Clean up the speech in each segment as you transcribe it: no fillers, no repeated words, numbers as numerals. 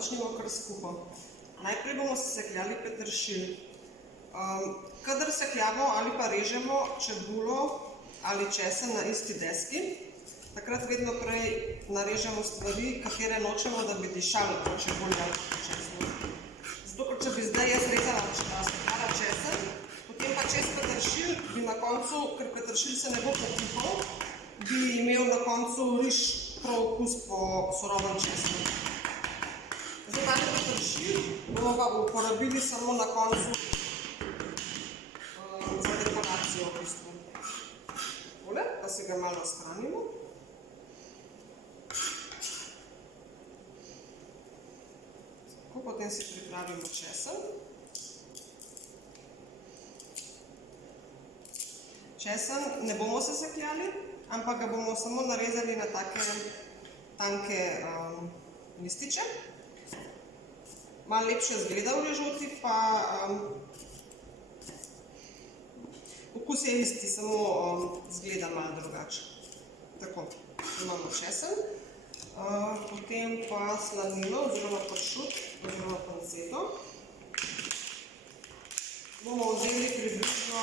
začnimo kar skupaj. Najprej bomo sesekljali peteršilj. Kadar sekljamo ali pa režemo čebulo ali česen na isti deski, takrat vedno prej narežemo stvari, katere nočemo, da bi dišali po čebuli ali po česnu. Zato, ker če bi zdaj jaz rezala česen, potem pa čez peteršilj bi na koncu, ker peteršilj se ne bo pokuhal, bi imel na koncu riž prav okus po surovem česnu. Zdaj tale peteršilj bomo pa uporabili samo na koncu za dekoracijo v bistvu. Tole, pa se ga malo shranimo. Potem si pripravimo česen. Česen ne bomo sesekljali, ampak ga bomo samo narezali na take tanke lističe. Malo lepše zgleda v režoti, pa okus je isti, samo zgleda malo drugače. Tako, imamo česen. Potem pa slanino oziroma pršut oziroma panceto. Bomo vzeli približno,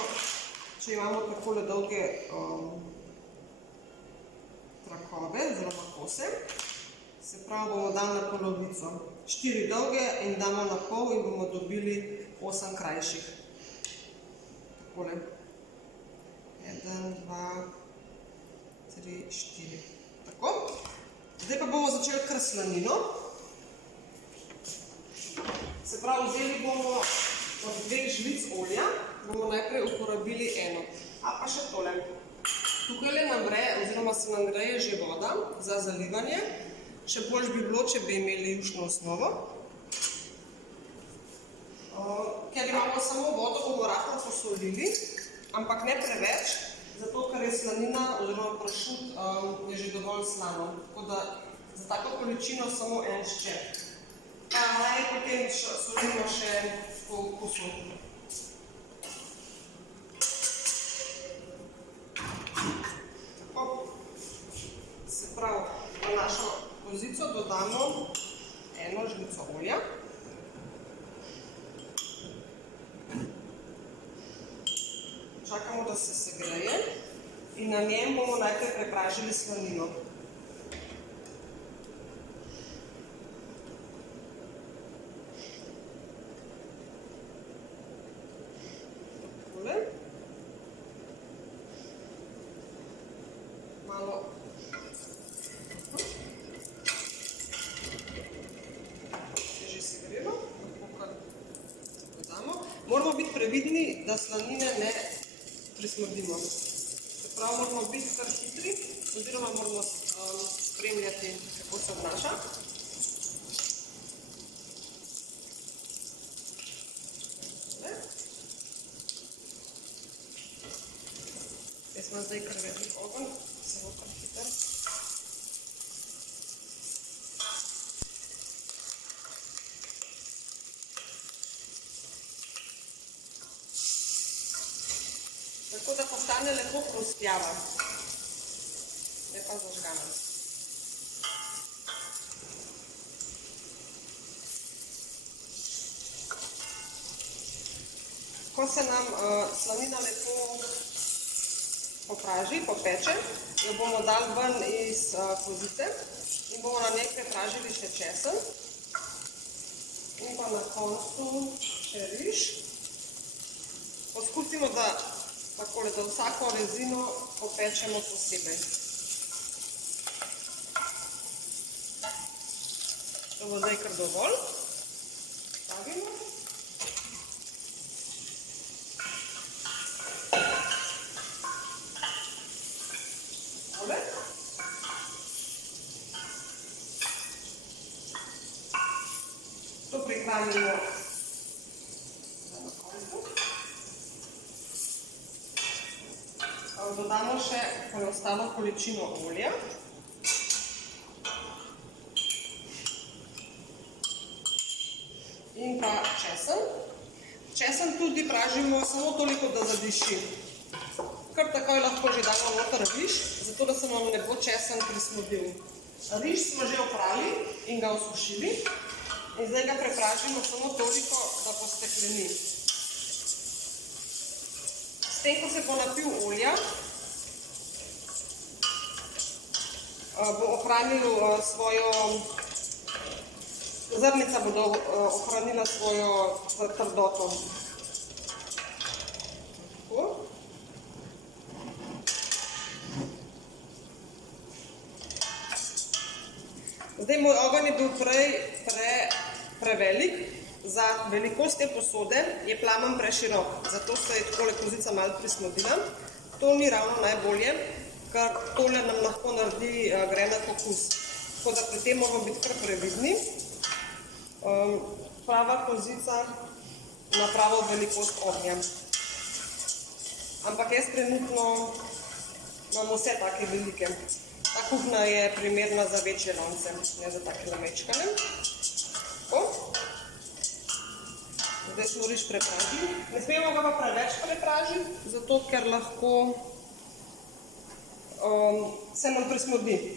če imamo takole dolge trakove oziroma kose, se pravi bomo dali na polovico. 4 dolge in damo na pol in bomo dobili 8 krajših. Takole. 1, 2, 3, 4. Tako. Zdaj pa bomo začeli kar slanino. Se pravi, vzeli bomo od 2 žlic olja, bomo najprej uporabili eno. A pa še tole. Tukaj nam gre, oziroma se nam greje že voda za zalivanje. Še bolj bi bilo, če bi imeli jušno osnovo. Ker imamo samo vodo, bomo rahlo posolili, ampak ne preveč, zato ker je slanina oziroma pršut je že dovolj slano. Tako da za tako količino samo en ščep. Pa naj potem solimo še po okusu. Tako. Se pravi, na našo kozico dodamo 1 žlico olja. Čakamo, da se segreje in na njem bomo najprej prepražili slanino. Takole. Malo se že segreva, tako kar dodamo. Moramo biti previdni, da slanine ne prismrdimo. Se pravi, moramo biti kar hitri, oziroma moramo spremljati, kako se obnaša. Jaz imam zdaj kar velik ogenj, samo kar hiter. Tako da postane lepo hrustljava, ne pa zažgana. Ko se nam slanina lepo popraži, popeče, jo bomo dali ven iz kozice in bomo na njej prepražili še česen in pa na koncu še riž. Poskusimo, da takole, da vsako rezino popečemo posebej. To bo zdaj kar dovolj. Stavimo. Tole. To prihranimo na koncu. Dodamo še preostalo količino olja. In pa česen. Česen tudi pražimo samo toliko, da zadiši. Kar takoj lahko že damo noter riž, zato da se nam ne bo česen prismodil. Riž smo že oprali in ga osušili. In zdaj ga prepražimo samo toliko, da postekleni. S tem, ko se bo napil olja, bo ohranil svojo, zrnica bodo ohranila svojo trdoto. Zdaj, moj ogenj je bil prevelik, za velikost te posode je plamen preširok, zato se je takole kozica malo prismodila. To ni ravno najbolje, ker tole nam lahko naredi grenak okus. Tako da pri tem moramo biti kar previdni. Prava kozica na pravo velikost ognja. Ampak jaz trenutno imam vse take velike. Ta kuhna je primerna za večje lonce, ne za take namečkane. Tako. Zdaj smo riž prepražili. Ne smemo ga pa preveč prepražiti, zato ker lahko se nam prismodi.